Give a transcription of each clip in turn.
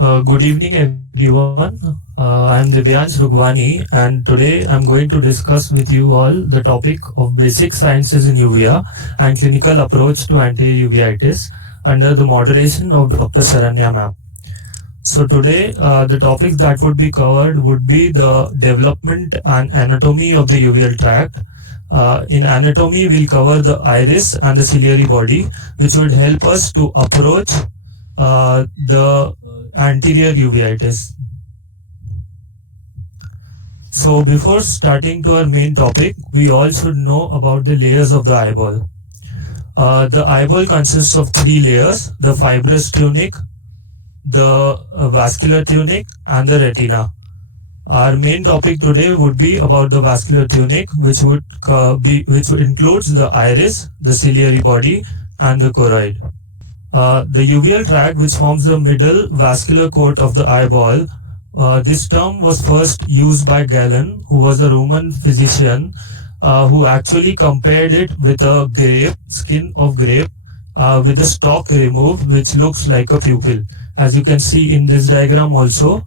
Good evening, everyone. I am Divyansh Rugwani, and today I'm going to discuss with you all the topic of basic sciences in uvea and clinical approach to anti-uveitis under the moderation of Dr. Saranya ma'am. So today, the topics that would be covered would be the development and anatomy of the uveal tract. In anatomy, we'll cover the iris and the ciliary body, which would help us to approach the anterior uveitis. So before starting to our main topic, we all should know about the layers of the eyeball. The eyeball consists of three layers: the fibrous tunic, the vascular tunic, and the retina. Our main topic today would be about the vascular tunic, which includes the iris, the ciliary body, and the choroid. The uveal tract, which forms the middle vascular coat of the eyeball, this term was first used by Galen, who was a Roman physician, who actually compared it with a grape, skin of grape, with the stalk removed, which looks like a pupil. As you can see in this diagram also,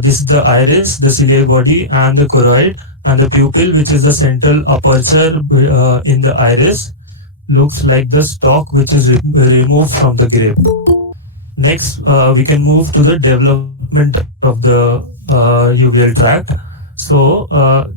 this is the iris, the ciliary body, and the choroid, and the pupil, which is the central aperture in the iris, looks like the stalk which is removed from the grape. Next, we can move to the development of the uveal tract. So,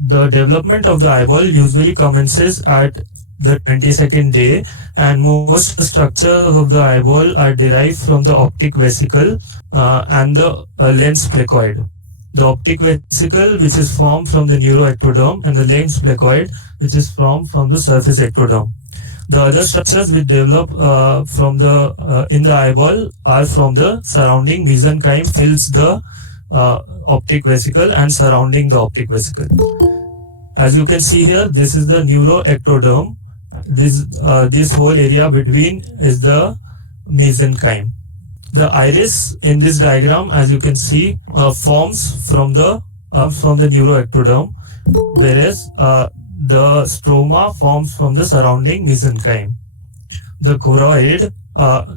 the development of the eyeball usually commences at the 22nd day, and most structures of the eyeball are derived from the optic vesicle and the lens placoid. The optic vesicle, which is formed from the neuroectoderm, and the lens placoid, which is formed from the surface ectoderm. The other structures which develop in the eyeball are from the surrounding mesenchyme fills the optic vesicle and surrounding the optic vesicle. As you can see here, this is the neuroectoderm. This whole area between is the mesenchyme. The iris in this diagram, as you can see, forms from the neuroectoderm, whereas the stroma forms from the surrounding mesenchyme. The choroid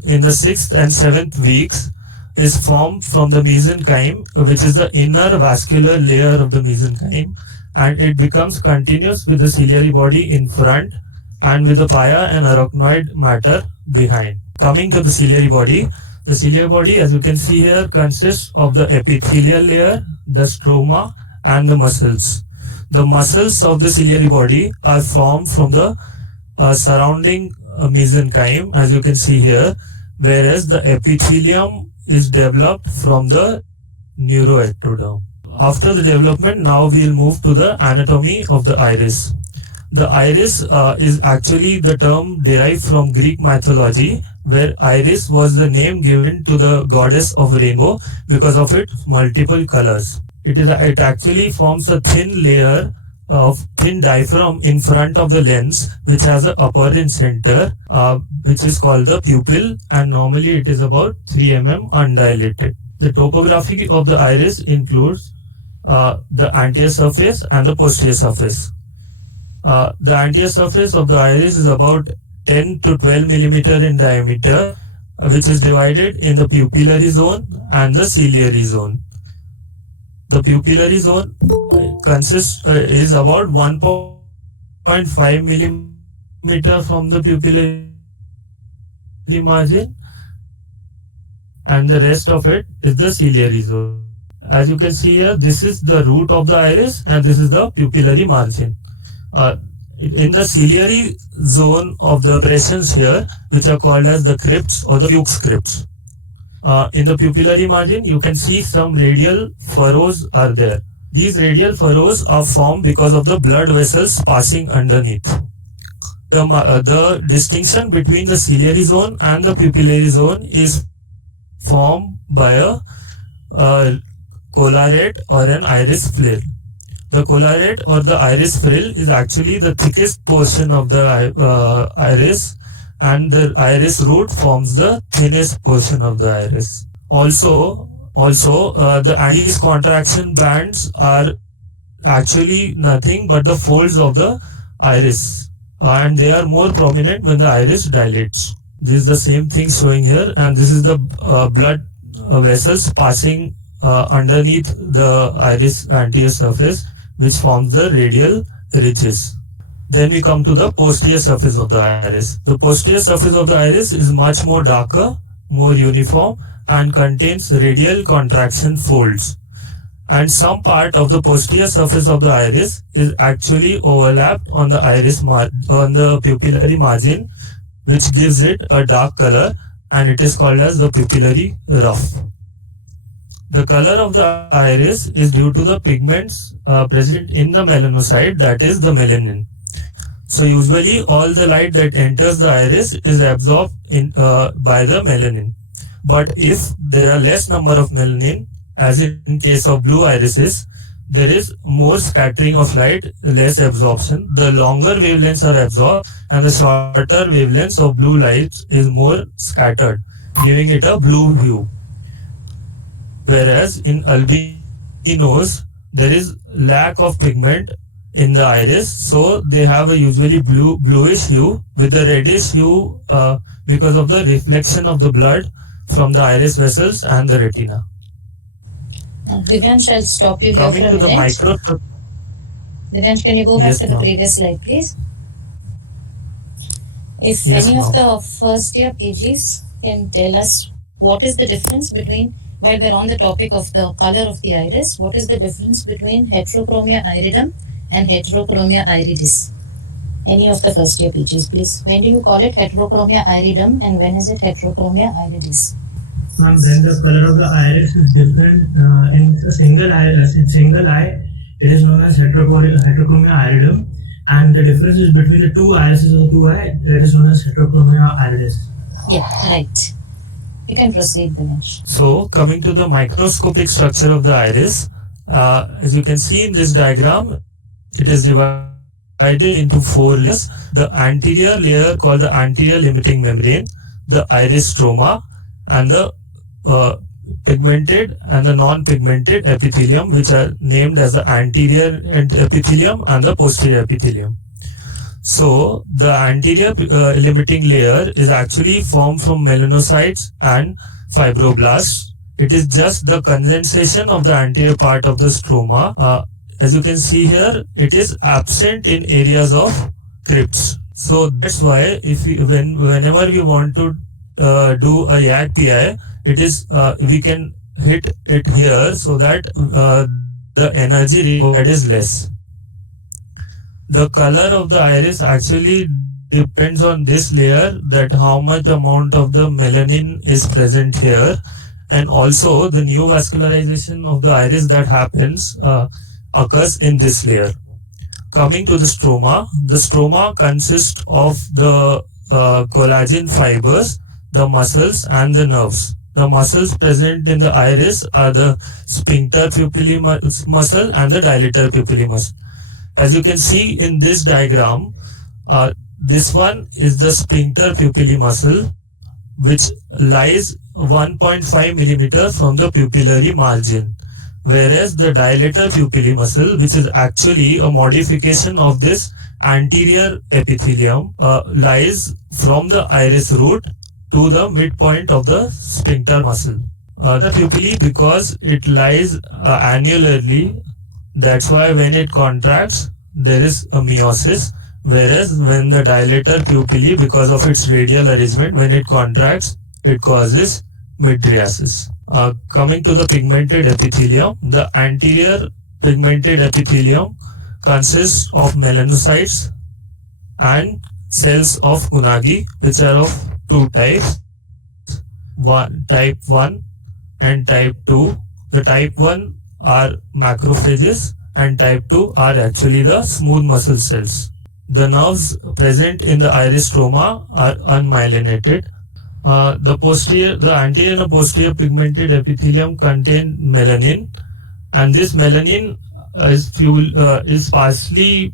in the 6th and 7th weeks is formed from the mesenchyme, which is the inner vascular layer of the mesenchyme, and it becomes continuous with the ciliary body in front and with the pia and arachnoid matter behind. Coming to the ciliary body, as you can see here, consists of the epithelial layer, the stroma, and the muscles. The muscles of the ciliary body are formed from the surrounding mesenchyme, as you can see here, whereas the epithelium is developed from the neuroectoderm. After the development, now we will move to the anatomy of the iris. The iris is actually the term derived from Greek mythology, where Iris was the name given to the goddess of rainbow because of its multiple colors. It actually forms a thin layer of thin diaphragm in front of the lens, which has an apparent center, which is called the pupil, and normally it is about 3 mm undilated. The topography of the iris includes the anterior surface and the posterior surface. The anterior surface of the iris is about 10 to 12 millimeter in diameter, which is divided in the pupillary zone and the ciliary zone. The pupillary zone is about 1.5 millimeter from the pupillary margin, and the rest of it is the ciliary zone. As you can see here, this is the root of the iris and this is the pupillary margin. In the ciliary zone of the pressions here, which are called as the crypts or the pupil crypts. In the pupillary margin, you can see some radial furrows are there. These radial furrows are formed because of the blood vessels passing underneath. The distinction between the ciliary zone and the pupillary zone is formed by a collarette or an iris frill. The collarette or the iris frill is actually the thickest portion of the iris, and the iris root forms the thinnest portion of the iris. Also, the iris contraction bands are actually nothing but the folds of the iris, and they are more prominent when the iris dilates. This is the same thing showing here, and this is the blood vessels passing underneath the iris anterior surface, which forms the radial ridges. Then we come to the posterior surface of the iris. The posterior surface of the iris is much more darker, more uniform, and contains radial contraction folds. And some part of the posterior surface of the iris is actually overlapped on the on the pupillary margin, which gives it a dark color, and it is called as the pupillary ruff. The color of the iris is due to the pigments present in the melanocyte, that is the melanin. So usually all the light that enters the iris is absorbed by the melanin. But if there are less number of melanin, as in case of blue irises, there is more scattering of light, less absorption. The longer wavelengths are absorbed and the shorter wavelengths of blue light is more scattered, giving it a blue hue. Whereas in albinos, there is lack of pigment in the iris, so they have a usually bluish hue with a reddish hue because of the reflection of the blood from the iris vessels and the retina. Divyansh, I'll stop you here Coming for a to the minute. Divyansh, can you go back Yes, to the ma'am. previous slide, please? If Yes, any of ma'am. the first year PGs can tell us what is the difference between, while we're on the topic of the color of the iris, what is the difference between heterochromia iridum and heterochromia iridis? Any of the first year PGs, please. When do you call it heterochromia iridum and when is it heterochromia iridis? When the color of the iris is different in a single eye, it is known as heterochromia iridum, and the difference is between the two irises of the two eye, it is known as heterochromia iridis. Yeah, right. You can proceed, Divyansh. So coming to the microscopic structure of the iris, as you can see in this diagram, it is divided into 4 layers. The anterior layer called the anterior limiting membrane, the iris stroma, and the pigmented and the non-pigmented epithelium, which are named as the anterior epithelium and the posterior epithelium. So the anterior limiting layer is actually formed from melanocytes and fibroblasts. It is just the condensation of the anterior part of the stroma. As you can see here, it is absent in areas of crypts. So that's why whenever we want to do a YAG PI, it is we can hit it here so that the energy required is less. The color of the iris actually depends on this layer, that how much amount of the melanin is present here, and also the neovascularization of the iris that happens occurs in this layer. Coming to the stroma consists of the collagen fibers, the muscles and the nerves. The muscles present in the iris are the sphincter pupillae muscle and the dilator pupillae muscle. As you can see in this diagram, this one is the sphincter pupillae muscle, which lies 1.5 millimeter from the pupillary margin, whereas the dilator pupillae muscle, which is actually a modification of this anterior epithelium, lies from the iris root to the midpoint of the sphincter muscle. The pupillae, because it lies annularly, that's why when it contracts, there is a meiosis, whereas when the dilator pupillae, because of its radial arrangement, when it contracts, it causes mydriasis. Coming to the pigmented epithelium, the anterior pigmented epithelium consists of melanocytes and cells of Unagi, which are of 2 types, type 1 and type 2. The type 1 are macrophages and type 2 are actually the smooth muscle cells. The nerves present in the iris stroma are unmyelinated. The anterior and posterior pigmented epithelium contain melanin, and this melanin is sparsely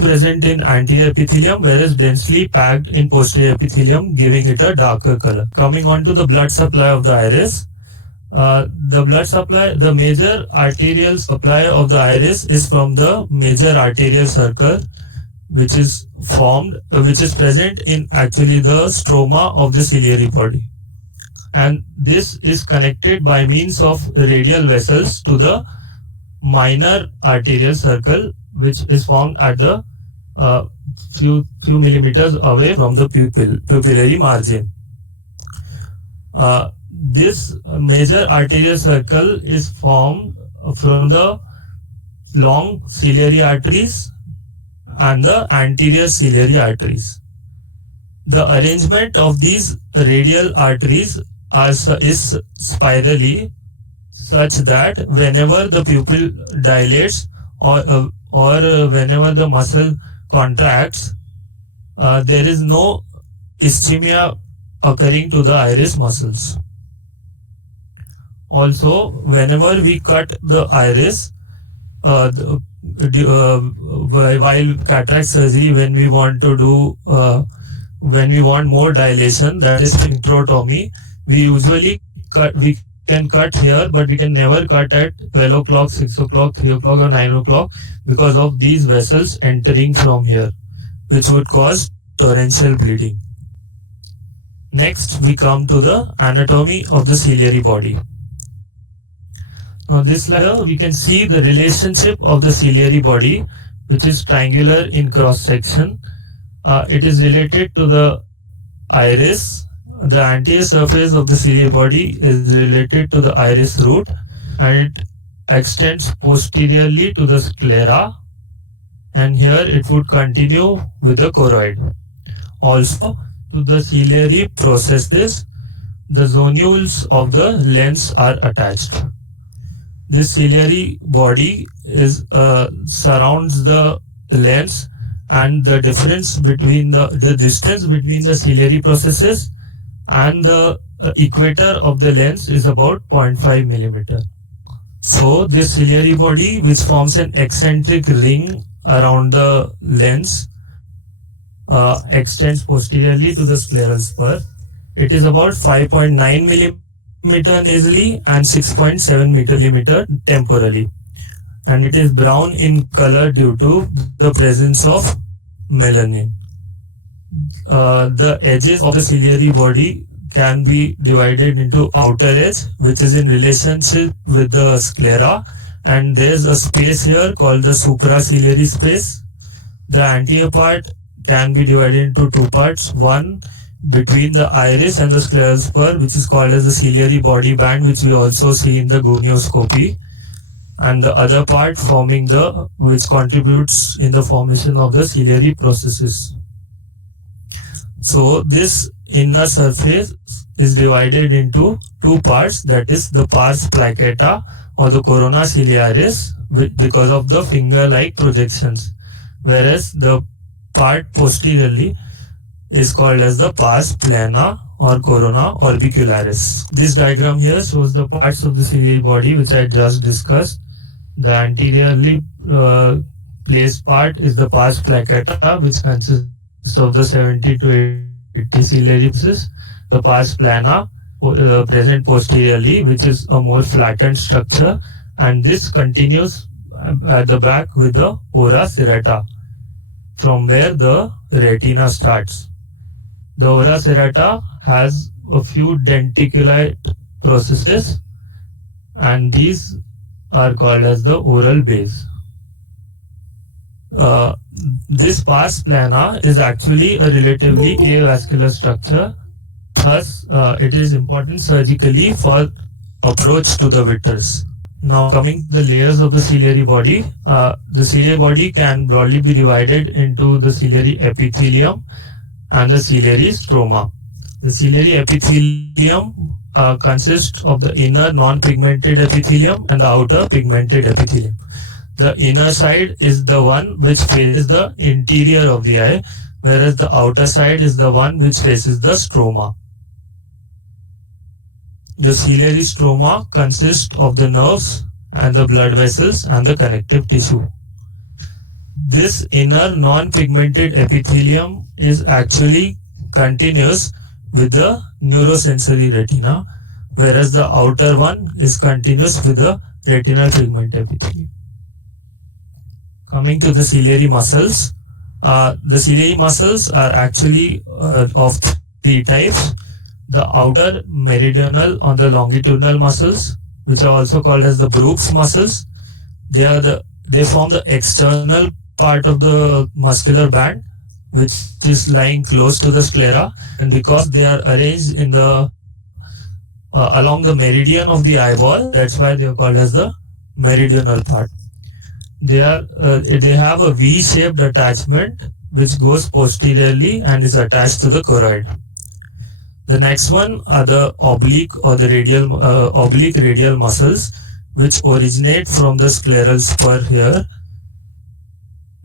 present in anterior epithelium, whereas densely packed in posterior epithelium, giving it a darker color. Coming on to the blood supply of the iris, the major arterial supply of the iris is from the major arterial circle, which is present in actually the stroma of the ciliary body. and this is connected by means of radial vessels to the minor arterial circle, which is formed at the few millimeters away from the pupillary margin. This major arterial circle is formed from the long ciliary arteries and the anterior ciliary arteries. The arrangement of these radial arteries is spirally, such that whenever the pupil dilates or whenever the muscle contracts, there is no ischemia occurring to the iris muscles. Also, whenever we cut the iris, while cataract surgery, when we want more dilation, that is sphincterotomy, we usually can cut here, but we can never cut at 12 o'clock, 6 o'clock, 3 o'clock or 9 o'clock because of these vessels entering from here, which would cause torrential bleeding. Next, we come to the anatomy of the ciliary body. Now this slide, we can see the relationship of the ciliary body, which is triangular in cross section. It is related to the iris. The anterior surface of the ciliary body is related to the iris root, and it extends posteriorly to the sclera, and here it would continue with the choroid. Also, to the ciliary processes, the zonules of the lens are attached. This ciliary body is surrounds the lens, and the difference between the distance between the ciliary processes and the equator of the lens is about 0.5 millimeter. So this ciliary body, which forms an eccentric ring around the lens, extends posteriorly to the scleral spur. It is about 5.9 millimeter nasally and 6.7 millimeter temporally, and it is brown in color due to the presence of melanin. The edges of the ciliary body can be divided into outer edge, which is in relationship with the sclera, and there's a space here called the supraciliary space. The anterior part can be divided into two parts, one between the iris and the scleral spur, which is called as the ciliary body band, which we also see in the gonioscopy, and the other part which contributes in the formation of the ciliary processes. So this inner surface is divided into two parts, that is the pars placata or the corona ciliaris, because of the finger-like projections, whereas the part posteriorly is called as the pars plana or corona orbicularis. This diagram here shows the parts of the ciliary body which I just discussed. The anteriorly placed part is the pars placata, which consists of the 70 to 80 ciliary pieces. The pars plana present posteriorly, which is a more flattened structure, and this continues at the back with the ora serrata, from where the retina starts. The ora serrata has a few denticulate processes, and these are called as the oral base. This pars plana is actually a relatively avascular structure. Thus, it is important surgically for approach to the vitters. Now, coming to the layers of the ciliary body, the ciliary body can broadly be divided into the ciliary epithelium and the ciliary stroma. The ciliary epithelium consists of the inner non-pigmented epithelium and the outer pigmented epithelium. The inner side is the one which faces the interior of the eye, whereas the outer side is the one which faces the stroma. The ciliary stroma consists of the nerves and the blood vessels and the connective tissue. This inner non-pigmented epithelium is actually continuous with the neurosensory retina, whereas the outer one is continuous with the retinal pigment epithelium. Coming to the ciliary muscles, the ciliary muscles are actually of three types. the outer meridional or the longitudinal muscles, which are also called as the Brooks muscles. They form the external part of the muscular band, which is lying close to the sclera, and because they are arranged in the along the meridian of the eyeball, that's why they are called as the meridional part. They have a V-shaped attachment which goes posteriorly and is attached to the choroid. The next one are the oblique or the oblique radial muscles, which originate from the scleral spur here,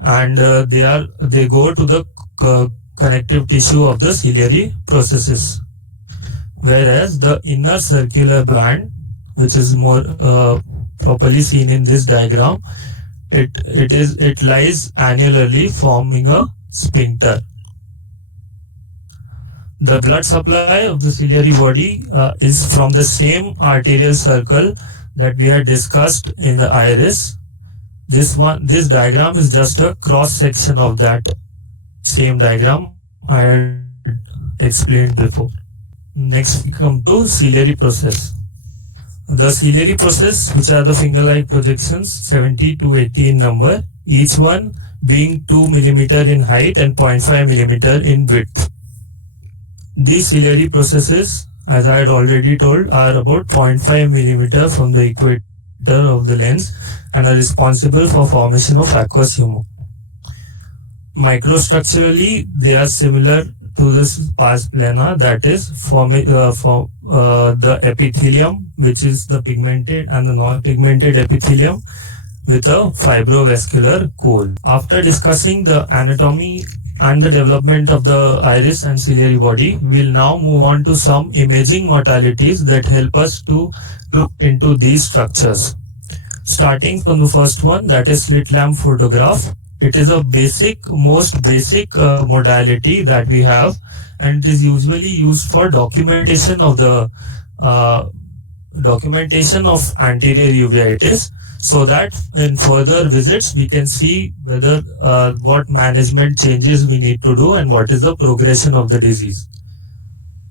and they go to the connective tissue of the ciliary processes. Whereas the inner circular band, which is more properly seen in this diagram, it lies annularly, forming a sphincter. The blood supply of the ciliary body is from the same arterial circle that we had discussed in the iris. This diagram is just a cross section of that same diagram I had explained before. Next we come to ciliary process. The ciliary process, which are the finger-like projections, 70 to 80 in number, each one being 2 mm in height and 0.5 mm in width. These ciliary processes, as I had already told, are about 0.5 mm from the equator of the lens and are responsible for formation of aqueous humor. Microstructurally, they are similar to this pars plana, that is the epithelium, which is the pigmented and the non-pigmented epithelium with a fibrovascular core. After discussing the anatomy and the development of the iris and ciliary body, we'll now move on to some imaging modalities that help us to look into these structures. Starting from the first one, that is slit lamp photograph. It is a most basic modality that we have, and it is usually used for documentation of anterior uveitis, so that in further visits we can see whether what management changes we need to do and what is the progression of the disease.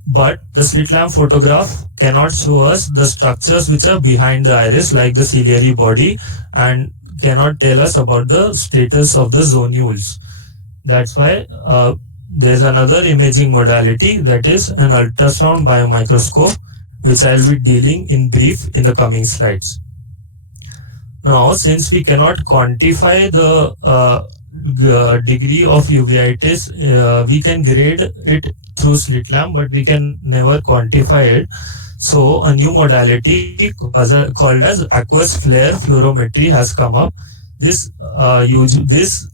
But the slit lamp photograph cannot show us the structures which are behind the iris, like the ciliary body, and cannot tell us about the status of the zonules. That's why there's another imaging modality, that is an ultrasound biomicroscope, which I'll be dealing in brief in the coming slides. Now, since we cannot quantify the degree of uveitis, we can grade it through slit lamp, but we can never quantify it. So a new modality called as aqueous flare fluorometry has come up. This uses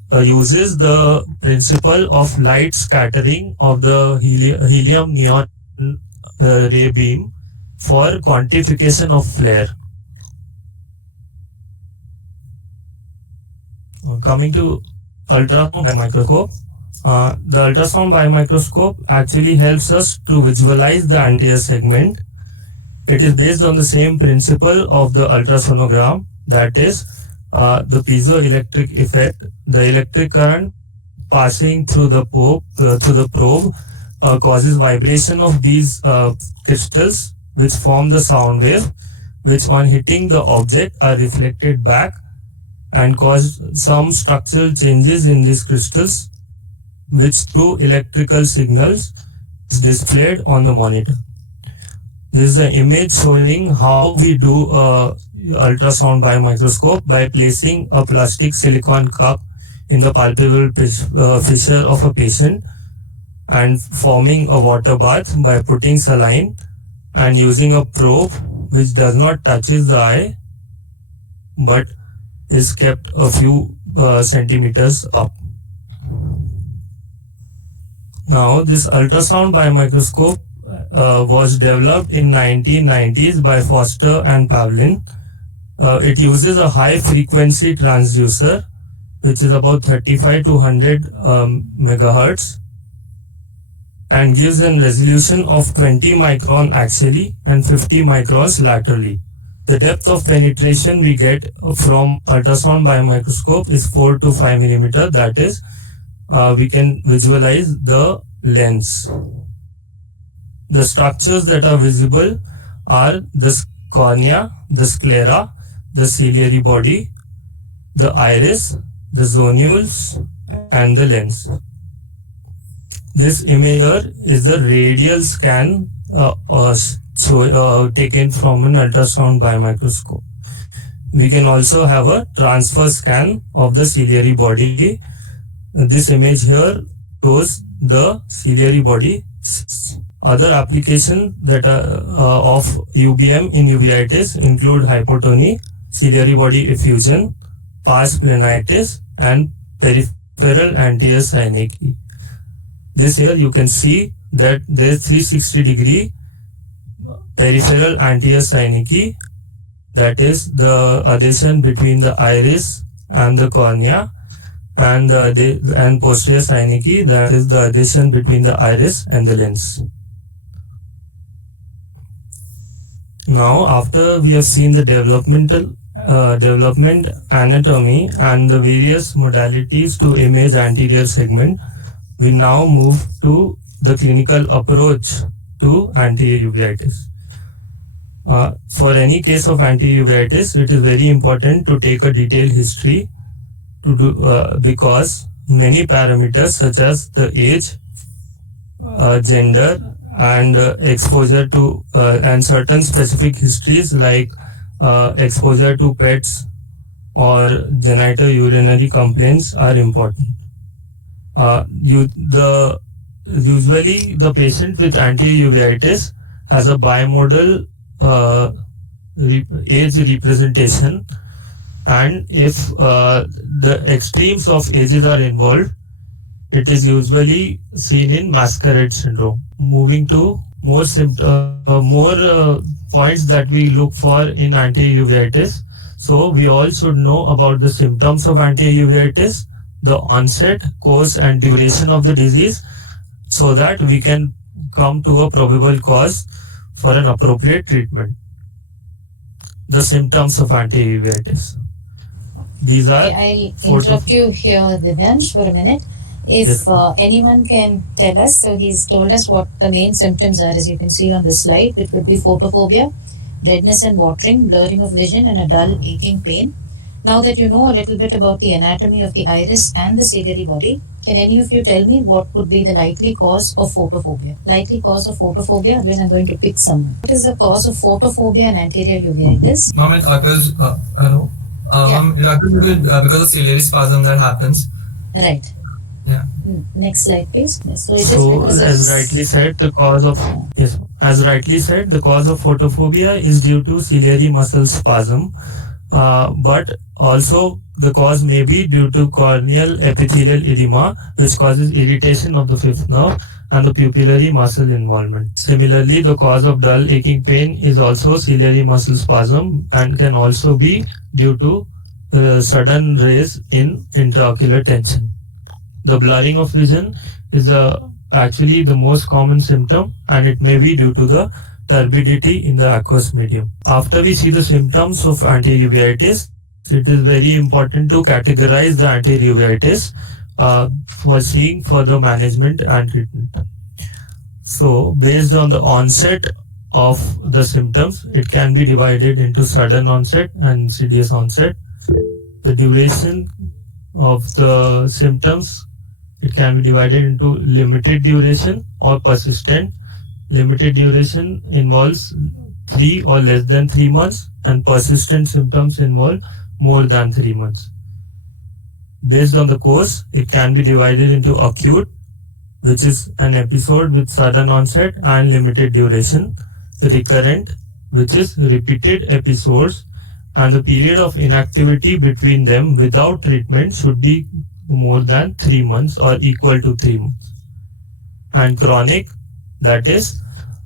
the principle of light scattering of the helium neon ray beam for quantification of flare. Coming to ultrasound biomicroscope. The ultrasound biomicroscope actually helps us to visualize the anterior segment. It is based on the same principle of the ultrasonogram, that is the piezoelectric effect. The electric current passing through the probe causes vibration of these crystals, which form the sound wave, which on hitting the object are reflected back and cause some structural changes in these crystals, which through electrical signals is displayed on the monitor. This is an image showing how we do ultrasound biomicroscope by placing a plastic silicone cup in the palpebral fissure of a patient and forming a water bath by putting saline and using a probe which does not touch the eye but is kept a few centimeters up. Now, this ultrasound biomicroscope was developed in 1990s by Foster and Pavlin. It uses a high frequency transducer, which is about 35 to 100 megahertz, and gives a resolution of 20 micron axially and 50 microns laterally. The depth of penetration we get from ultrasound biomicroscope is 4 to 5 millimeter. That is, we can visualize the lens. The structures that are visible are the cornea, the sclera, the ciliary body, the iris, the zonules, and the lens. This image here is the radial scan taken from an ultrasound biomicroscope. We can also have a transfer scan of the ciliary body. This image here shows the ciliary body. Other applications that are of UBM in uveitis include hypotony, ciliary body effusion, pars planitis, and peripheral anterior synecdoche. This here you can see that there is 360-degree peripheral anterior synecdoche, that is the adhesion between the iris and the cornea, and posterior synecdoche, that is the adhesion between the iris and the lens. Now, after we have seen the development, anatomy, and the various modalities to image anterior segment, we now move to the clinical approach to anterior uveitis. For any case of anterior uveitis, it is very important to take a detailed history because many parameters such as the age, gender, and exposure to and certain specific histories like exposure to pets or genitourinary complaints are important. Usually the patient with anterior uveitis has a bimodal age representation, and if the extremes of ages are involved, it is usually seen in masquerade syndrome. Moving to more points that we look for in anterior uveitis. So we all should know about the symptoms of anterior uveitis, the onset, course, and duration of the disease, so that we can come to a probable cause for an appropriate treatment. The symptoms of anterior uveitis. These are. I'll interrupt you here, Divyansh, for a minute. If Yes. Anyone can tell us, so he's told us what the main symptoms are, as you can see on the slide. It would be photophobia, redness and watering, blurring of vision, and a dull aching pain. Now that you know a little bit about the anatomy of the iris and the ciliary body, can any of you tell me what would be the likely cause of photophobia? Likely cause of photophobia, otherwise I'm going to pick someone. What is the cause of photophobia and anterior uveitis? Ma'am, it occurs, hello? Yeah. It occurs because of ciliary spasm that happens. Right. Yeah. Next slide, please. So it is So, because as rightly said, the cause of photophobia is due to ciliary muscle spasm, but also the cause may be due to corneal epithelial edema, which causes irritation of the fifth nerve and the pupillary muscle involvement. Similarly, the cause of dull aching pain is also ciliary muscle spasm and can also be due to sudden raise in intraocular tension. The blurring of vision is actually the most common symptom, and it may be due to the turbidity in the aqueous medium. After we see the symptoms of anterior uveitis, it is very important to categorize the anterior uveitis for seeing further management and treatment. So, based on the onset of the symptoms, it can be divided into sudden onset and insidious onset. The duration of the symptoms, it can be divided into limited duration or persistent. Limited duration involves 3 or less than 3 months, and persistent symptoms involve more than 3 months. Based on the course, it can be divided into acute, which is an episode with sudden onset and limited duration, recurrent, which is repeated episodes, and the period of inactivity between them without treatment should be more than 3 months or equal to 3 months. And chronic, that is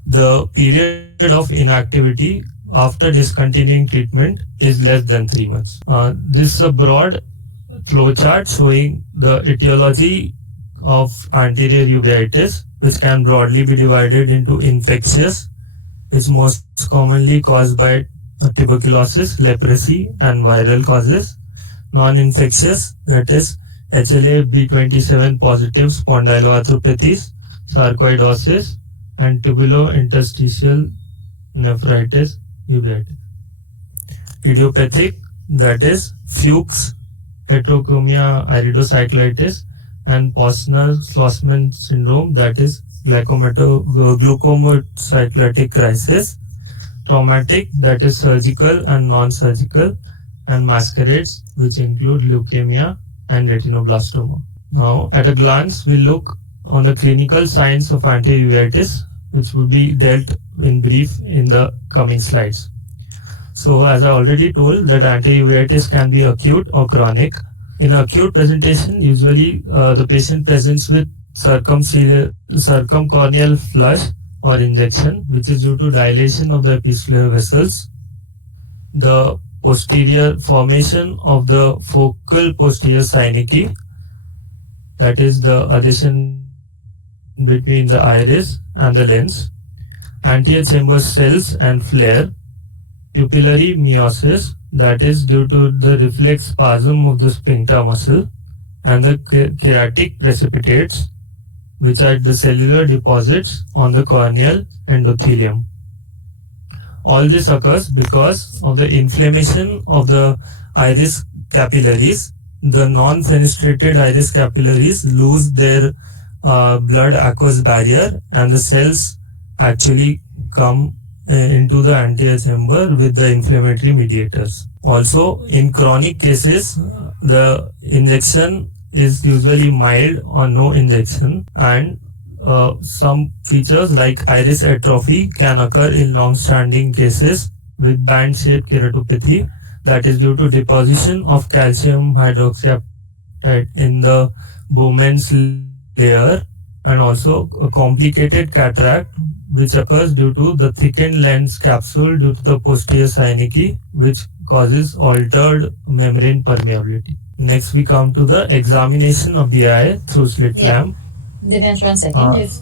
the period of inactivity after discontinuing treatment is less than 3 months. This is a broad flowchart showing the etiology of anterior uveitis, which can broadly be divided into infectious, which most commonly caused by tuberculosis, leprosy, and viral causes. Non-infectious, that is HLA-B27 positive spondyloarthropathies, sarcoidosis, and tubulointerstitial nephritis uveitis. Idiopathic, that is Fuchs heterochromia iridocyclitis, and Posner-Schlossman syndrome, that is glucomacyclitic crisis. Traumatic, that is surgical and non-surgical, and masquerades, which include leukemia and retinoblastoma. Now, at a glance, we look on the clinical signs of anti-uveitis, which will be dealt in brief in the coming slides. So, as I already told, that anti-uveitis can be acute or chronic. In acute presentation, usually the patient presents with circumcorneal flush or injection, which is due to dilation of the episthular vessels. The posterior formation of the focal posterior synecdoche, that is the adhesion between the iris and the lens. Anterior chamber cells and flare. Pupillary meiosis, that is due to the reflex spasm of the sphincter muscle, and the keratic precipitates, which are the cellular deposits on the corneal endothelium. All this occurs because of the inflammation of the iris capillaries. The non-fenestrated iris capillaries lose their blood aqueous barrier, and the cells actually come into the anterior chamber with the inflammatory mediators. Also, in chronic cases, the injection is usually mild or no injection, and some features like iris atrophy can occur in long-standing cases with band-shaped keratopathy, that is due to deposition of calcium hydroxide in the Bowman's layer, and also a complicated cataract which occurs due to the thickened lens capsule due to the posterior synecdoche, which causes altered membrane permeability. Next, we come to the examination of the eye through slit lamp. Divyansh, 1 second. If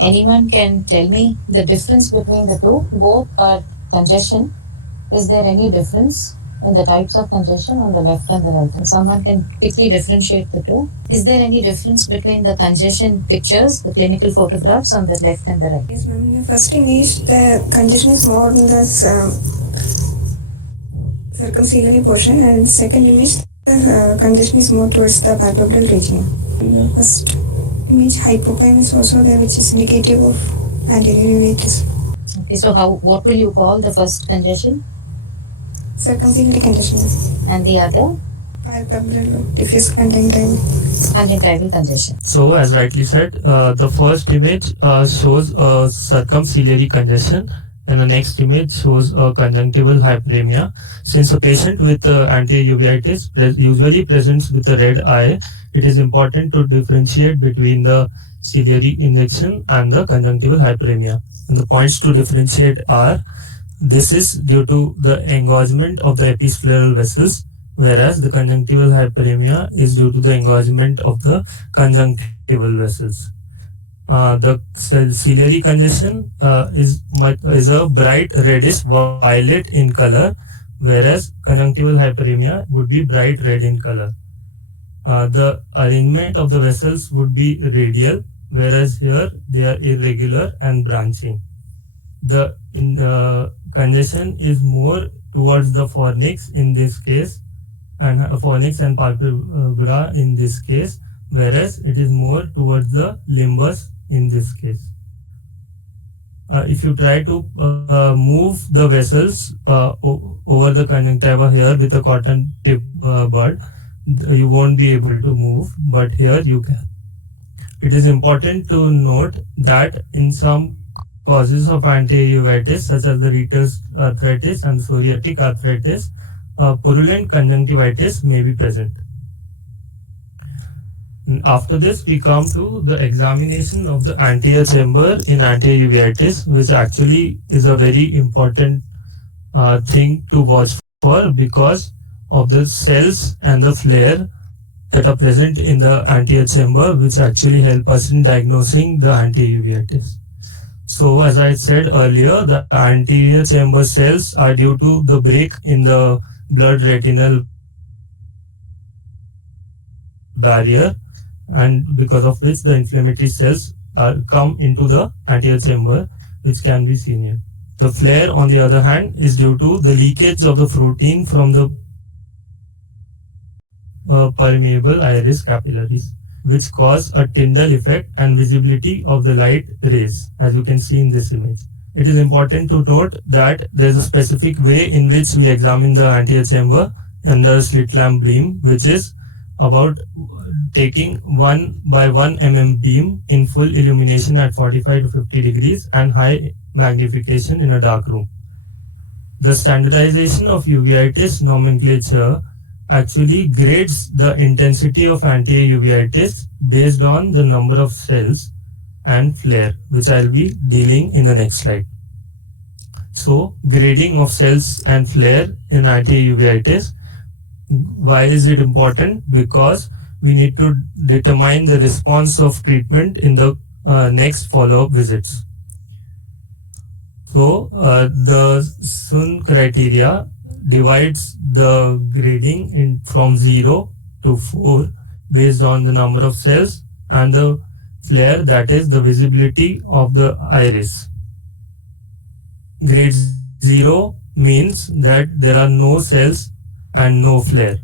anyone can tell me the difference between the two, both are congestion. Is there any difference in the types of congestion on the left and the right? Someone can quickly differentiate the two. Is there any difference between the congestion pictures, the clinical photographs on the left and the right? Yes, ma'am. In the first image, the congestion is more in the circumciliary portion, and second image, the congestion is more towards the palpebral region. In the first image, hypopine is also there, which is indicative of anterior uveitis. Okay, so what will you call the first congestion? Circumciliary congestion. And the other? Palpebral diffuse conjunctival. Conjunctival congestion. So, as rightly said, the first image shows a circumciliary congestion, and the next image shows a conjunctival hyperemia. Since a patient with anterior uveitis usually presents with a red eye, it is important to differentiate between the ciliary injection and the conjunctival hyperemia. And the points to differentiate are: this is due to the engorgement of the episcleral vessels, whereas the conjunctival hyperemia is due to the engorgement of the conjunctival vessels. The ciliary congestion is a bright reddish violet in color, whereas conjunctival hyperemia would be bright red in color. The arrangement of the vessels would be radial, whereas here they are irregular and branching. The congestion is more towards the fornix in this case, and fornix and palpebra in this case, whereas it is more towards the limbus in this case. If you try to move the vessels over the conjunctiva here with a cotton tip bud, you won't be able to move, but here you can. It is important to note that in some causes of anterior uveitis, such as the Riter's arthritis and psoriatic arthritis, purulent conjunctivitis may be present. After this, we come to the examination of the anterior chamber in anterior uveitis, which actually is a very important thing to watch for because of the cells and the flare that are present in the anterior chamber, which actually help us in diagnosing the anterior uveitis. So, as I said earlier, the anterior chamber cells are due to the break in the blood retinal barrier, and because of which the inflammatory cells come into the anterior chamber, which can be seen here. The flare, on the other hand, is due to the leakage of the protein from the permeable iris capillaries, which cause a Tyndall effect and visibility of the light rays, as you can see in this image. It is important to note that there is a specific way in which we examine the anterior chamber under slit lamp beam, which is about taking 1 by 1 mm beam in full illumination at 45 to 50 degrees and high magnification in a dark room. The standardization of uveitis nomenclature actually grades the intensity of anterior uveitis based on the number of cells and flare, which I'll be dealing in the next slide. So, grading of cells and flare in anterior uveitis. Why is it important? Because we need to determine the response of treatment in the next follow-up visits. So, the Sun criteria divides the grading from 0 to 4 based on the number of cells and the flare, that is the visibility of the iris. Grade 0 means that there are no cells and no flare.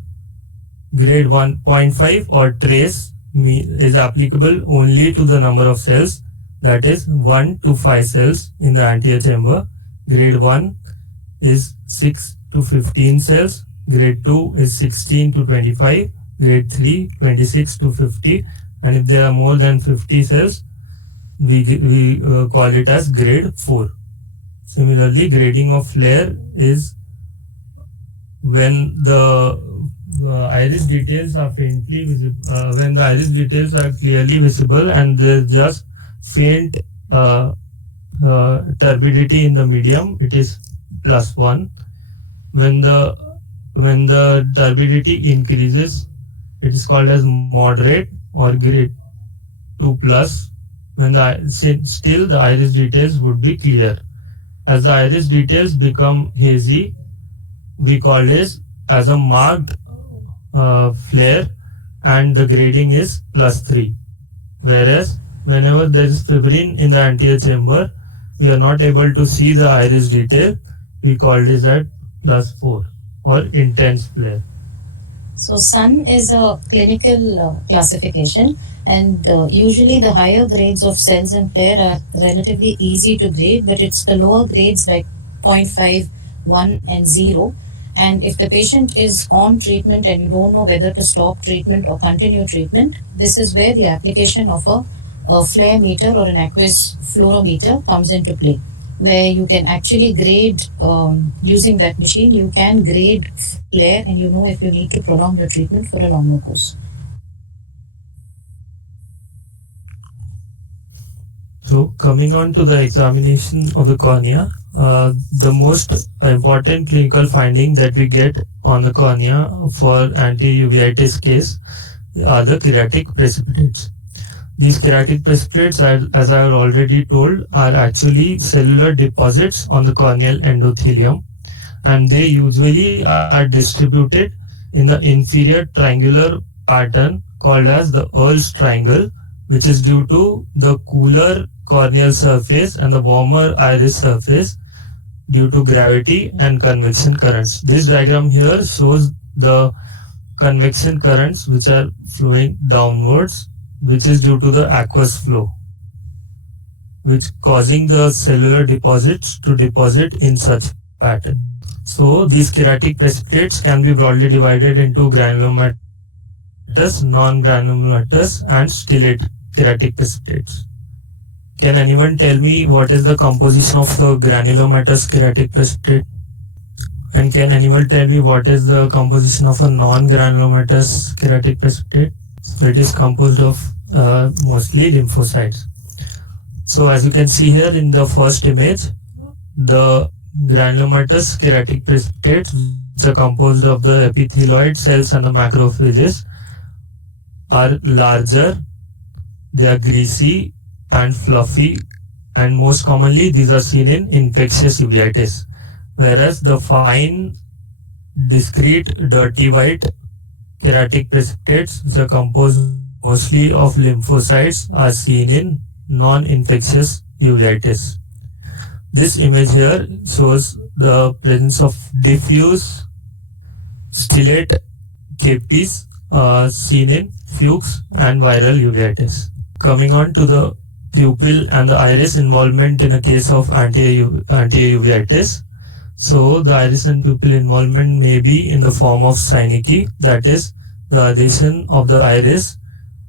Grade 1.5 or trace is applicable only to the number of cells, that is 1 to 5 cells in the anterior chamber. Grade 1 is 6 to 15 cells. Grade 2 is 16 to 25. Grade 3 26 to 50. And if there are more than 50 cells, we call it as grade 4. Similarly, grading of flare is when the iris details are faintly visible, when the iris details are clearly visible and there's just faint turbidity in the medium, it is +1. When the turbidity increases, it is called as moderate or grade 2+. When still the iris details would be clear. As the iris details become hazy, we call this as a marked flare, and the grading is +3. Whereas whenever there is fibrin in the anterior chamber, we are not able to see the iris detail, we call this at +4 or intense flare. So Sun is a clinical classification, and usually the higher grades of cells and flare are relatively easy to grade, but it's the lower grades like 0.5, 1 and 0. And if the patient is on treatment and you don't know whether to stop treatment or continue treatment, this is where the application of a flare meter or an aqueous fluorometer comes into play, where you can actually grade using that machine. You can grade flare and you know if you need to prolong your treatment for a longer course. So coming on to the examination of the cornea, the most important clinical finding that we get on the cornea for anti-uveitis case are the keratic precipitates. These keratic precipitates, as I have already told, are actually cellular deposits on the corneal endothelium, and they usually are distributed in the inferior triangular pattern called as the Earl's triangle, which is due to the cooler corneal surface and the warmer iris surface due to gravity and convection currents. This diagram here shows the convection currents which are flowing downwards, which is due to the aqueous flow, which causing the cellular deposits to deposit in such pattern. So these keratic precipitates can be broadly divided into granulomatous, non-granulomatous and stellate keratic precipitates. Can anyone tell me what is the composition of the granulomatous keratic precipitate? And can anyone tell me what is the composition of a non-granulomatous keratic precipitate? So it is composed of mostly lymphocytes. So as you can see here in the first image, the granulomatous keratic precipitates, which are composed of the epithelioid cells and the macrophages, are larger, they are greasy and fluffy, and most commonly these are seen in infectious uveitis, whereas the fine, discrete, dirty white keratic precipitates, which are composed mostly of lymphocytes, are seen in non-infectious uveitis. This image here shows the presence of diffuse stellate capes seen in Fuchs and viral uveitis. Coming on to the pupil and the iris involvement in a case of anti-uveitis. So the iris and pupil involvement may be in the form of synecdoche, that is the adhesion of the iris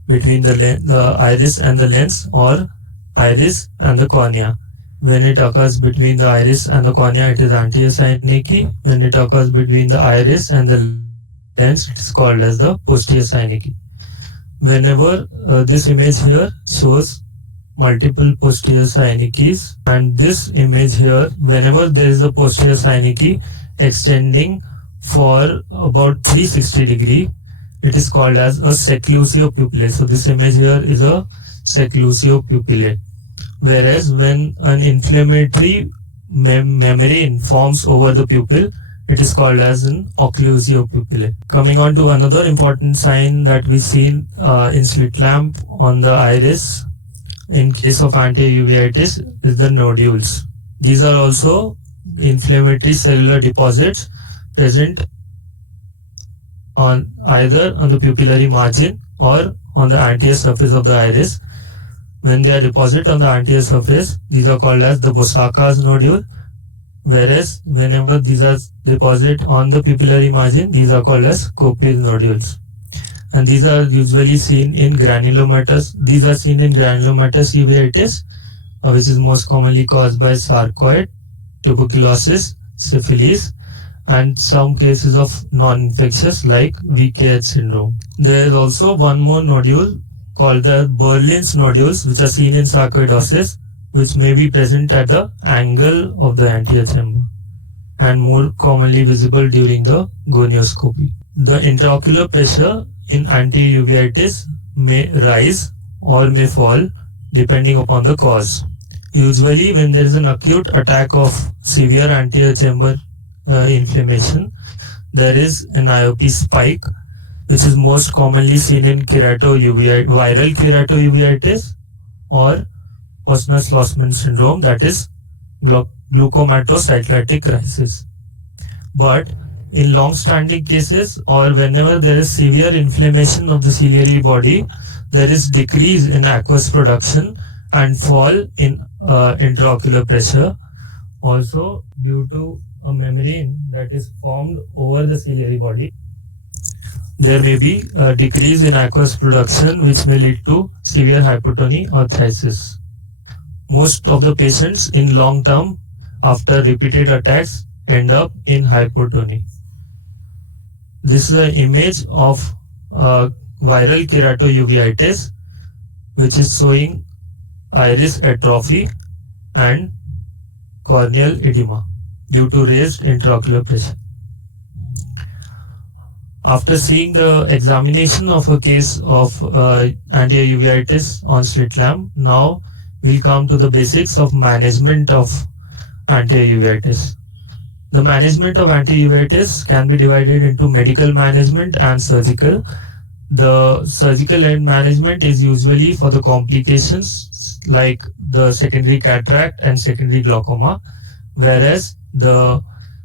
between the iris and the lens, or iris and the cornea. When it occurs between the iris and the cornea, it is anterior synecdoche. When it occurs between the iris and the lens, it is called as the posterior synecdoche. Whenever this image here shows multiple posterior synecdoches, and this image here, whenever there is a posterior synecdoche extending for about 360 degree, it is called as a seclusio pupillae. So this image here is a seclusio pupillae. Whereas when an inflammatory membrane forms over the pupil, it is called as an occlusio pupillae. Coming on to another important sign that we see in slit lamp on the iris in case of anti-uveitis is the nodules. These are also inflammatory cellular deposits present on either on the pupillary margin or on the anterior surface of the iris. When they are deposited on the anterior surface, these are called as the Bosaka's nodule, whereas whenever these are deposited on the pupillary margin, these are called as Koppel's nodules. And these are usually seen in granulomatous. These are seen in granulomatous uveitis, which is most commonly caused by sarcoid, tuberculosis, syphilis, and some cases of non-infectious like VKH syndrome. There is also one more nodule called the Berlin's nodules, which are seen in sarcoidosis, which may be present at the angle of the anterior chamber and more commonly visible during the gonioscopy. The intraocular pressure in anti-uveitis may rise or may fall depending upon the cause. Usually when there is an acute attack of severe anterior chamber inflammation, there is an IOP spike, which is most commonly seen in viral keratouveitis or Posner-Schlossman syndrome, that is glucomatocyclitic crisis. But in long-standing cases or whenever there is severe inflammation of the ciliary body, there is decrease in aqueous production and fall in intraocular pressure. Also, due to a membrane that is formed over the ciliary body, there may be a decrease in aqueous production, which may lead to severe hypotony or phthisis. Most of the patients in long term after repeated attacks end up in hypotony. This is an image of viral keratouveitis, which is showing iris atrophy and corneal edema due to raised intraocular pressure. After seeing the examination of a case of anti-uveitis on slit lamp, now we'll come to the basics of management of anti-uveitis. The management of anti-uveitis can be divided into medical management and surgical. The surgical end management is usually for the complications like the secondary cataract and secondary glaucoma, whereas the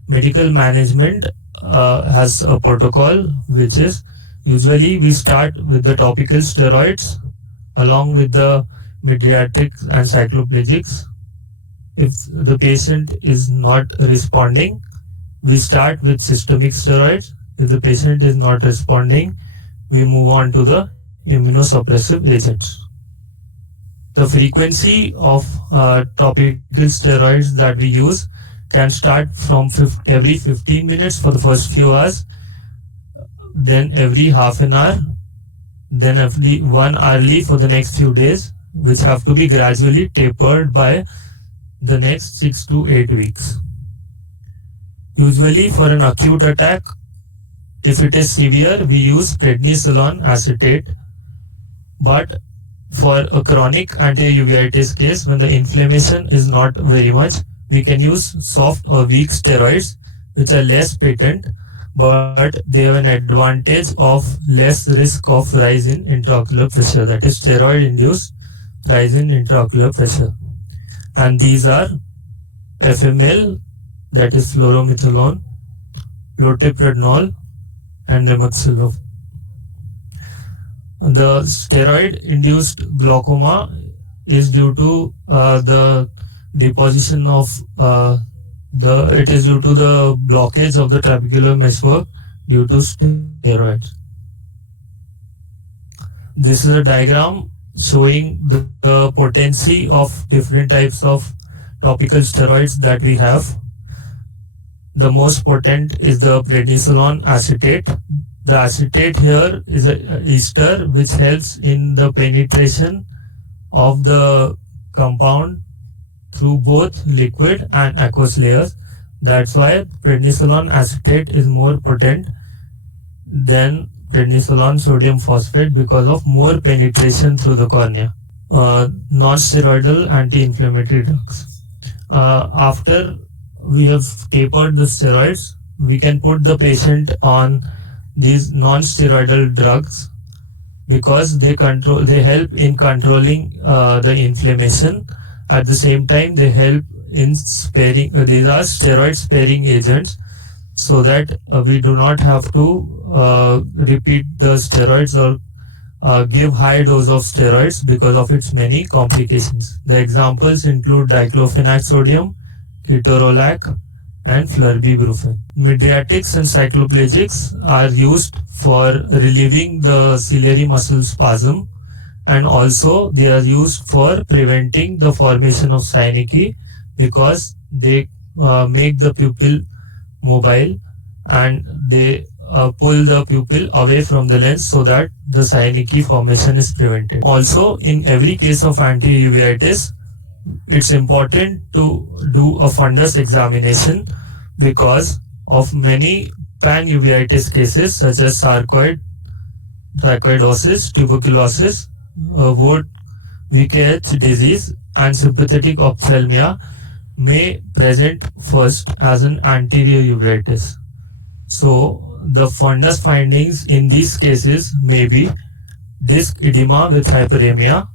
medical management has a protocol, which is usually we start with the topical steroids along with the mydriatics and cycloplegics. If the patient is not responding, we start with systemic steroids. If the patient is not responding, we move on to the immunosuppressive agents. The frequency of topical steroids that we use can start from every 15 minutes for the first few hours, then every half an hour, then every 1 hourly for the next few days, which have to be gradually tapered by the next 6 to 8 weeks. Usually for an acute attack, if it is severe, we use prednisolone acetate. But for a chronic anti-uveitis case, when the inflammation is not very much, we can use soft or weak steroids, which are less patent, but they have an advantage of less risk of rise in intraocular pressure, that is steroid induced rise in intraocular pressure. And these are FML, that is fluorometholone, loteprednol, and nemaxilov. The steroid-induced glaucoma is due to the deposition of it is due to the blockage of the trabecular meshwork due to steroids. This is a diagram showing the potency of different types of topical steroids that we have. The most potent is the prednisolone acetate. The acetate here is an ester which helps in the penetration of the compound through both liquid and aqueous layers. That's why prednisolone acetate is more potent than prednisolone sodium phosphate because of more penetration through the cornea. Non-steroidal anti-inflammatory drugs. After we have tapered the steroids, we can put the patient on these non-steroidal drugs because they help in controlling the inflammation. At the same time, they help in sparing. These are steroid sparing agents, so that we do not have to repeat the steroids or give high dose of steroids because of its many complications. The examples include diclofenac sodium, ketorolac, and flurbibuprofene. Mydriatics and cycloplegics are used for relieving the ciliary muscle spasm, and also they are used for preventing the formation of synecdoche because they make the pupil mobile and they pull the pupil away from the lens so that the synecdoche formation is prevented. Also, in every case of anti-uveitis, it's important to do a fundus examination because of many pan-uveitis cases such as sarcoid, sarcoidosis, tuberculosis, Ward VKH disease, and sympathetic ophthalmia may present first as an anterior uveitis. So the fundus findings in these cases may be disc edema with hyperemia,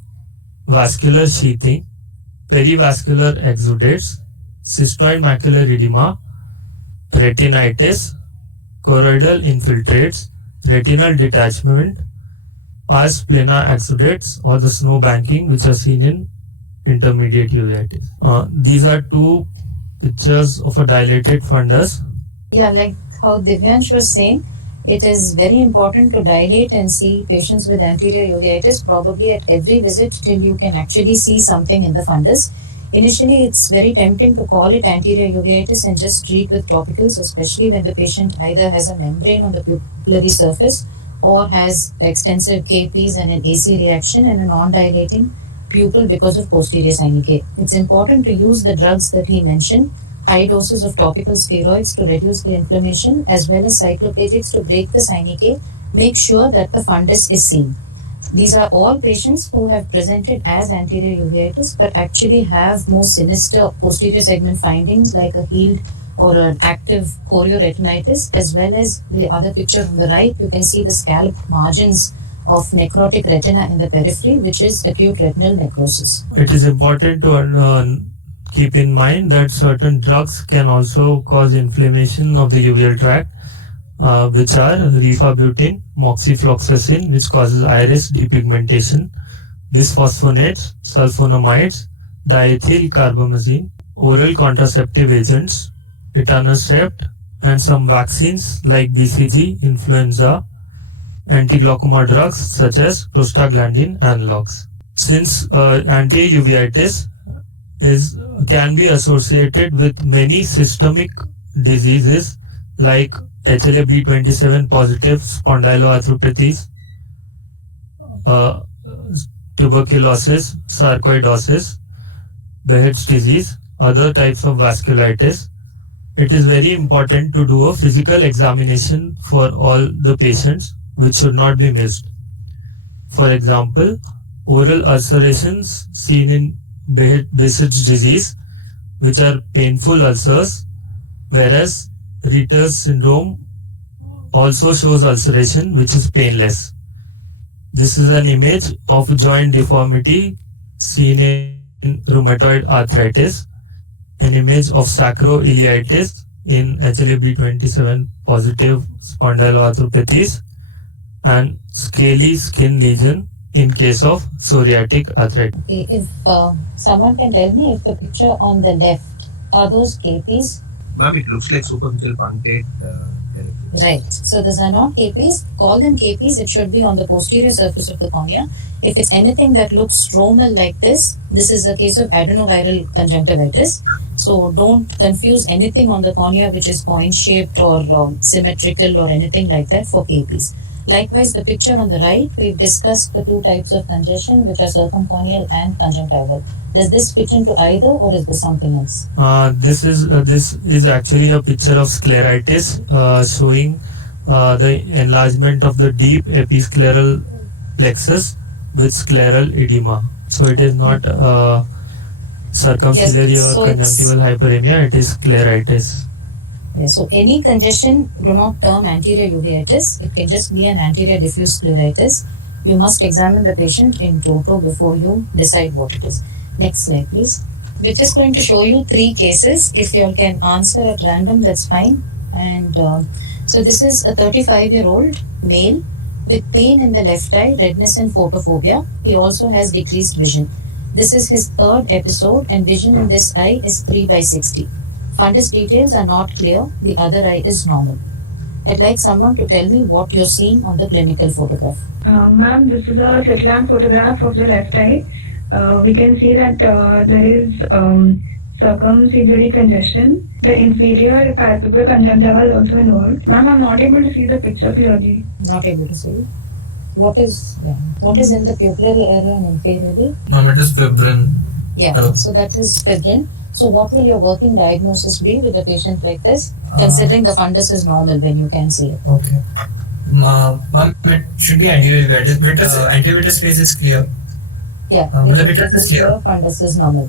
vascular sheathing, perivascular exudates, cystoid macular edema, retinitis, choroidal infiltrates, retinal detachment, pars plana exudates, or the snow banking, which are seen in intermediate uveitis. These are two pictures of a dilated fundus. Yeah, like how Divyansh was saying, it is very important to dilate and see patients with anterior uveitis probably at every visit till you can actually see something in the fundus. Initially, it's very tempting to call it anterior uveitis and just treat with topicals, especially when the patient either has a membrane on the pupillary surface or has extensive KPs and an AC reaction and a non-dilating pupil because of posterior synecdoche. It's important to use the drugs that he mentioned, high doses of topical steroids to reduce the inflammation, as well as cycloplegics to break the synecdoche. Make sure that the fundus is seen. These are all patients who have presented as anterior uveitis but actually have more sinister posterior segment findings like a healed or an active chorioretinitis, as well as the other picture on the right. You can see the scalp margins of necrotic retina in the periphery, which is acute retinal necrosis. It is important to keep in mind that certain drugs can also cause inflammation of the uveal tract, which are rifabutin, moxifloxacin, which causes iris depigmentation, bisphosphonates, sulfonamides, diethyl carbamazine, oral contraceptive agents, etanercept, and some vaccines like BCG, influenza, anti-glaucoma drugs such as prostaglandin analogs. Since anti-uveitis can be associated with many systemic diseases like HLA-B27 positive spondyloarthropathies, tuberculosis, sarcoidosis, Behet's disease, other types of vasculitis, it is very important to do a physical examination for all the patients, which should not be missed. For example, oral ulcerations seen in Behet's disease, which are painful ulcers, whereas Retter's syndrome also shows ulceration, which is painless. This is an image of joint deformity seen in rheumatoid arthritis, an image of sacroiliitis in HLA-B27 positive spondyloarthropathies, and scaly skin lesion in case of psoriatic arthritis. Okay, if someone can tell me if the picture on the left, are those KPs? Ma'am, it looks like superficial punctate. Right. So these are not KPs. Call them KPs. It should be on the posterior surface of the cornea. If it's anything that looks stromal like this is a case of adenoviral conjunctivitis. So don't confuse anything on the cornea which is point shaped or symmetrical or anything like that for KPs. Likewise, the picture on the right, we've discussed the two types of congestion, which are circumcorneal and conjunctival. Does this fit into either, or is this something else? This is actually a picture of scleritis showing the enlargement of the deep episcleral plexus with scleral edema. So it is not circumciliary Yes, so or conjunctival hyperemia, it is scleritis. Yes, so any congestion do not term anterior uveitis. It can just be an anterior diffuse scleritis. You must examine the patient in toto before you decide what it is. Next slide, please. We're just going to show you 3 cases. If you all can answer at random, that's fine. And so this is a 35-year-old male with pain in the left eye, redness and photophobia. He also has decreased vision. This is his 3rd episode, and vision in this eye is 3/60. Fundus details are not clear. The other eye is normal. I'd like someone to tell me what you're seeing on the clinical photograph. Ma'am, this is a slit-lamp photograph of the left eye. We can see that there is circumciliary congestion. The inferior palpebral conjunctiva is also involved. Ma'am, I'm not able to see the picture clearly. Not able to see. What is in the pupillary area and inferiorly? Ma'am, it is fibrin. Yeah, Hello. so that is fibrin. So what will your working diagnosis be with a patient like this, considering the fundus is normal when you can see it? Okay. Ma'am, it should be anterior uveitis. Anterior uveitis phase is clear. Yeah, the if vitreous it is clear. fundus is normal.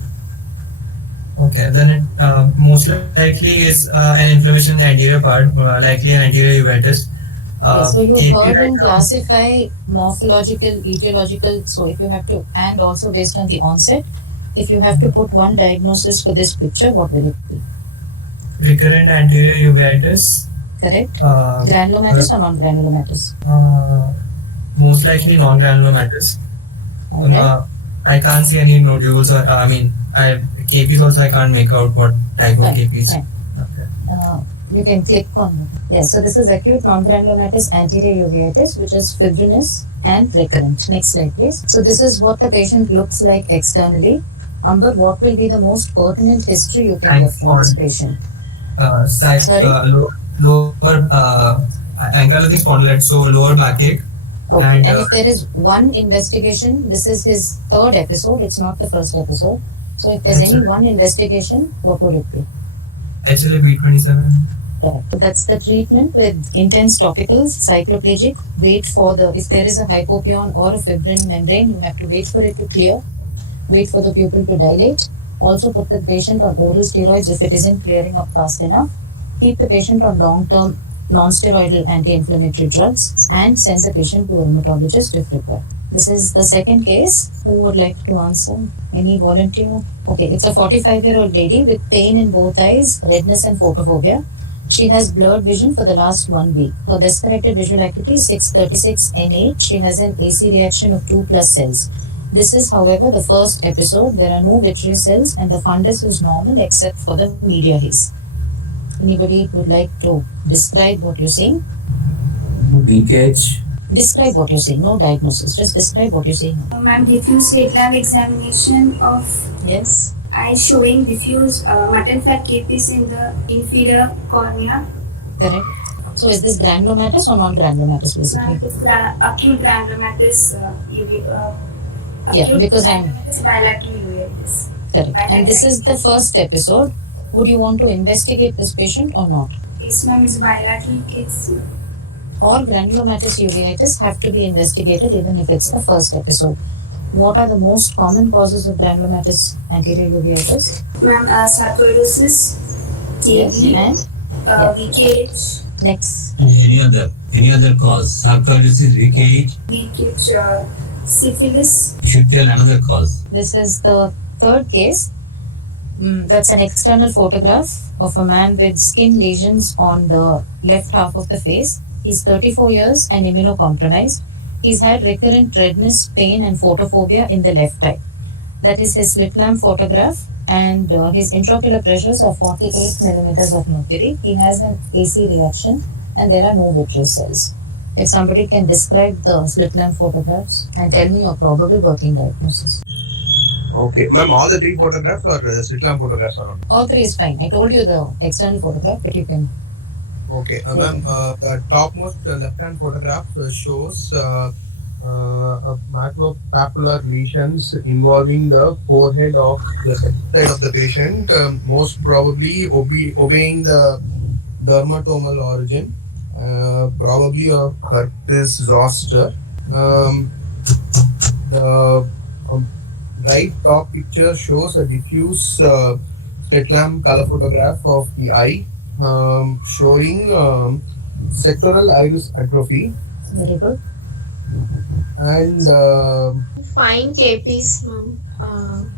Okay, then it most likely is an inflammation in the anterior part, likely an anterior uveitis. Yes, so you KP heard right him now- classify morphological, etiological. So if you have to, and also based on the onset, if you have to put one diagnosis for this picture, what will it be? recurrent anterior uveitis. Correct? Uh, Granulomatous or non-granulomatous? most likely non-granulomatous. Alright. I can't see any nodules or KPs also I can't make out what type of Fine, KPs. fine. Okay. You can click on them. Yes, so this is acute non-granulomatous anterior uveitis, which is fibrinous and recurrent. Next slide, please. So this is what the patient looks like externally. Amber, what will be the most pertinent history you can get from this patient? Sorry? Lower ankylosing spondylitis, so lower backache. Okay, And, and if there is one investigation, this is his 3rd episode, it's not the 1st episode. So if there's That's any right. one investigation, what would it be? HLA-B27. Correct. So that's the treatment with intense topicals, cycloplegic. Wait for if there is a hypopion or a fibrin membrane, you have to wait for it to clear. Wait for the pupil to dilate. Also put the patient on oral steroids if it isn't clearing up fast enough. Keep the patient on long-term non-steroidal anti-inflammatory drugs and send the patient to a rheumatologist if required. This is the 2nd case. Who would like to answer? Any volunteer? Okay, it's a 45-year-old lady with pain in both eyes, redness and photophobia. She has blurred vision for the last 1 week. Her best corrected visual acuity is 636 N8. She has an AC reaction of 2+ cells. This is, however, the 1st episode. There are no vitreous cells and the fundus is normal except for the media haze. Anybody would like to describe what you're seeing? Leakage. Describe what you're seeing. No diagnosis. Just describe what you're seeing. Ma'am, diffuse slit-lamp examination of Yes. eye showing diffuse mutton fat KPs in the inferior cornea. Correct. So is this granulomatous or non-granulomatous basically? It's acute granulomatous Yeah, because I'm- granulomatous bilateral uveitis. Correct. And this is the 1st episode. Would you want to investigate this patient or not? Yes, ma'am, is bilateral case. All granulomatous uveitis have to be investigated even if it's the 1st episode. What are the most common causes of granulomatous anterior uveitis? Ma'am, sarcoidosis, Yes. TB, And leakage, next. Any other cause? Sarcoidosis, leakage. syphilis, should tell another cause. This is the third case. That's an external photograph of a man with skin lesions on the left half of the face. He's 34 years and immunocompromised. He's had recurrent redness, pain, and photophobia in the left eye. That is his slit lamp photograph, and his intraocular pressures are 48 millimeters of mercury. He has an AC reaction, and there are no vitreous cells. If somebody can describe the slit lamp photographs and tell me your probable working diagnosis. Okay, ma'am, all the three photographs or slit lamp photographs are on? All three is fine. I told you the external photograph, but you can. Okay, ma'am, the topmost left-hand photograph shows macropapular lesions involving the forehead of the side of the patient, most probably obeying the dermatomal origin, probably of herpes zoster. The right top picture shows a diffuse slit lamp color photograph of the eye, showing sectoral iris atrophy Very good. and Fine KPs, ma'am.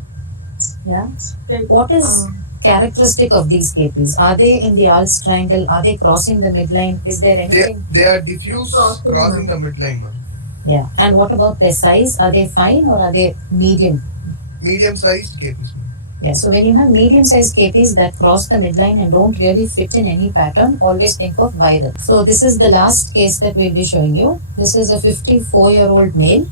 Yeah. Like, What is characteristic of these KPs? Are they in the Als triangle? Are they crossing the midline? Is there anything? they are diffuse crossing the midline, ma'am. Yeah. And what about their size? Are they fine or are they medium? Medium-sized cases, ma'am. Yeah. So when you have medium-sized KPs that cross the midline and don't really fit in any pattern, always think of viral. So this is the last case that we'll be showing you. This is a 54-year-old male,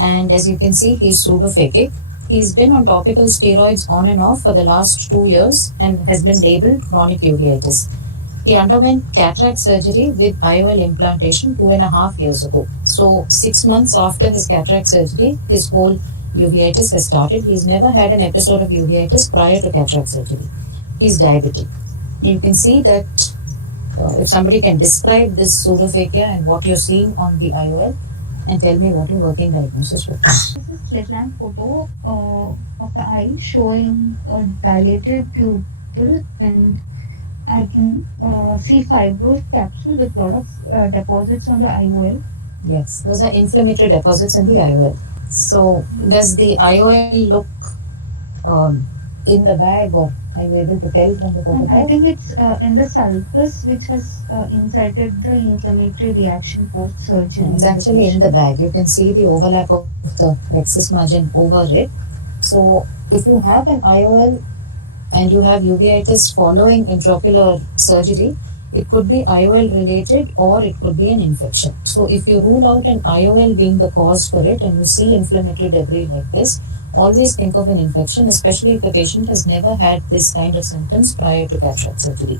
and as you can see, he's pseudophakic. He's been on topical steroids on and off for the last 2 years and has been labeled chronic uveitis. He underwent cataract surgery with IOL implantation 2.5 years ago. So 6 months after his cataract surgery, his whole uveitis has started. He's never had an episode of uveitis prior to cataract surgery. He's diabetic. You can see that if somebody can describe this pseudophakia and what you're seeing on the IOL and tell me what your working diagnosis would be. This is slit lamp photo of the eye showing a dilated pupil, and I can see fibrous capsule with lot of deposits on the IOL. Yes, those are inflammatory deposits in the IOL. So does the IOL look in the bag, or are you able to tell from the I photograph? think it's in the sulcus, which has incited the inflammatory reaction post-surgery. It's actually in the bag. You can see the overlap of the rhexis margin over it. So if you have an IOL and you have uveitis following intraocular surgery, it could be IOL related or it could be an infection. So if you rule out an IOL being the cause for it and you see inflammatory debris like this, always think of an infection, especially if the patient has never had this kind of symptoms prior to cataract surgery.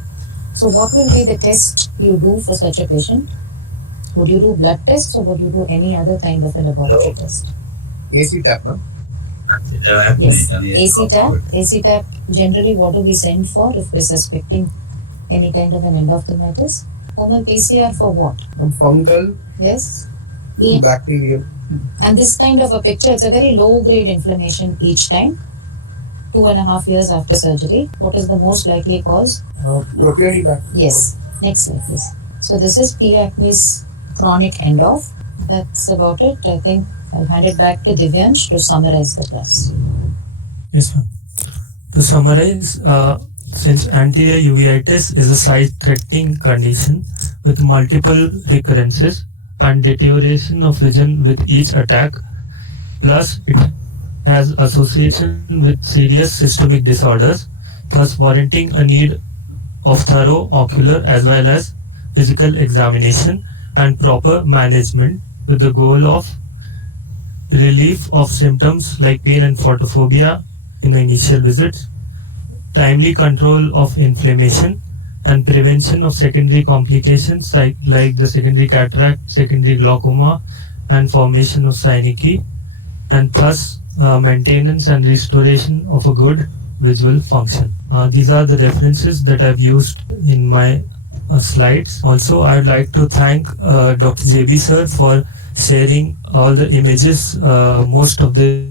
So what will be the test you do for such a patient? Would you do blood tests or would you do any other kind of a laboratory test? AC tap, ma'am. Yes, AC tap. AC tap, generally what do we send for if we're suspecting any kind of an endophthalmitis? Normal PCR for what? Fungal, Yes. bacterial. And this kind of a picture, it's a very low grade inflammation each time. 2.5 years after surgery. What is the most likely cause? Propionibacter. Yes. Next slide, please. So this is P. acnes chronic endoph. That's about it. I think I'll hand it back to Divyansh to summarize the class. Yes, ma'am. To summarize, since anterior uveitis is a sight-threatening condition with multiple recurrences and deterioration of vision with each attack, plus it has association with serious systemic disorders, thus warranting a need of thorough ocular as well as physical examination and proper management with the goal of relief of symptoms like pain and photophobia in the initial visits, timely control of inflammation, and prevention of secondary complications like the secondary cataract, secondary glaucoma, and formation of synecdoche, and thus maintenance and restoration of a good visual function. These are the references that I've used in my slides. Also, I'd like to thank Dr. JB sir for sharing all the images, most of the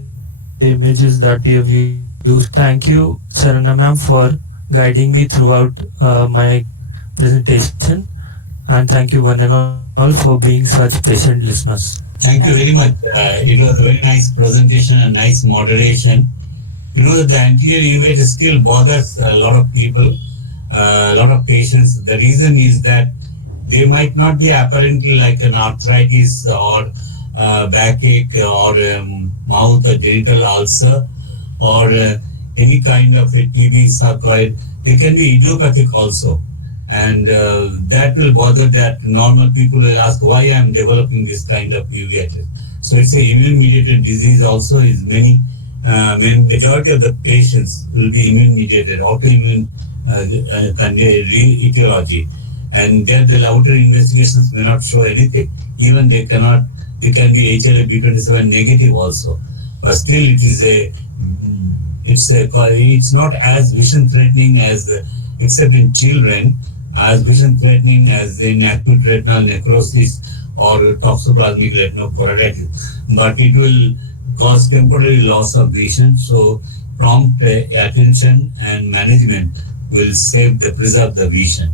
images that we have used. Thank you, Sarana ma'am, for guiding me throughout my presentation, and thank you one and all for being such patient listeners. Thank you very much. It was a very nice presentation and nice moderation. You know that the anterior uveitis still bothers a lot of people, a lot of patients. The reason is that they might not be apparently like an arthritis or backache or mouth or genital ulcer or any kind of a TB sarcoid. They can be idiopathic also. And that will bother that normal people will ask why I am developing this kind of uveitis. So it's an immune-mediated disease also. Is many majority of the patients will be immune-mediated, autoimmune etiology, and there the laboratory investigations may not show anything. Even they can be HLA-B27 negative also, but still it's not as vision threatening as except in children, as vision threatening as in acute retinal necrosis or toxoplasmic retinochoroiditis, but it will cause temporary loss of vision. So prompt attention and management will preserve the vision.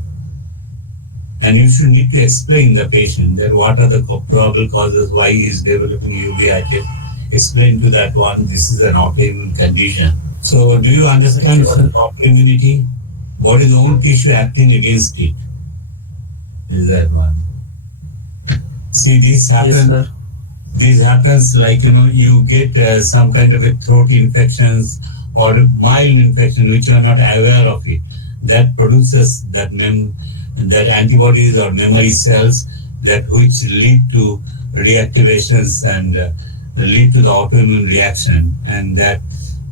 And you should need to explain the patient that what are the probable causes, why he is developing uveitis. Explain to that one, this is an autoimmune condition. So do you understand what is autoimmunity? What is the own tissue acting against it? Is that one? See, this happens. Yes, sir. This happens like, you get some kind of a throat infections or mild infection which you are not aware of it. That produces that antibodies or memory cells that which lead to reactivations and lead to the autoimmune reaction, and that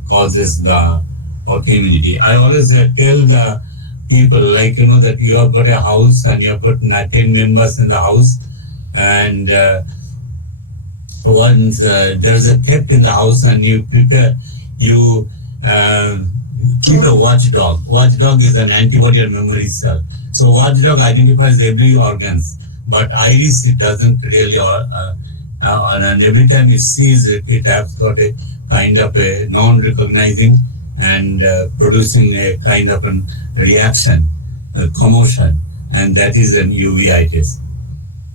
causes the autoimmunity. I always tell the people that you have got a house and you have got 10 members in the house, and once there's a pet in the house and you keep a watchdog. Watchdog is an antibody or memory cell. So watchdog identifies every organs, but iris it doesn't really. And every time it sees it, it has got a kind of a non-recognizing and producing a kind of a reaction, a commotion, and that is an uveitis.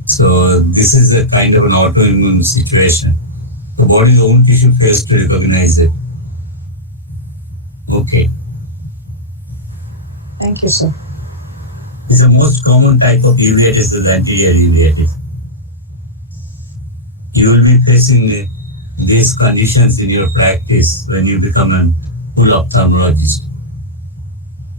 So this is a kind of an autoimmune situation. The body's own tissue fails to recognize it. Okay. Thank you, sir. It's the most common type of uveitis is anterior uveitis. You will be facing these conditions in your practice when you become a full ophthalmologist.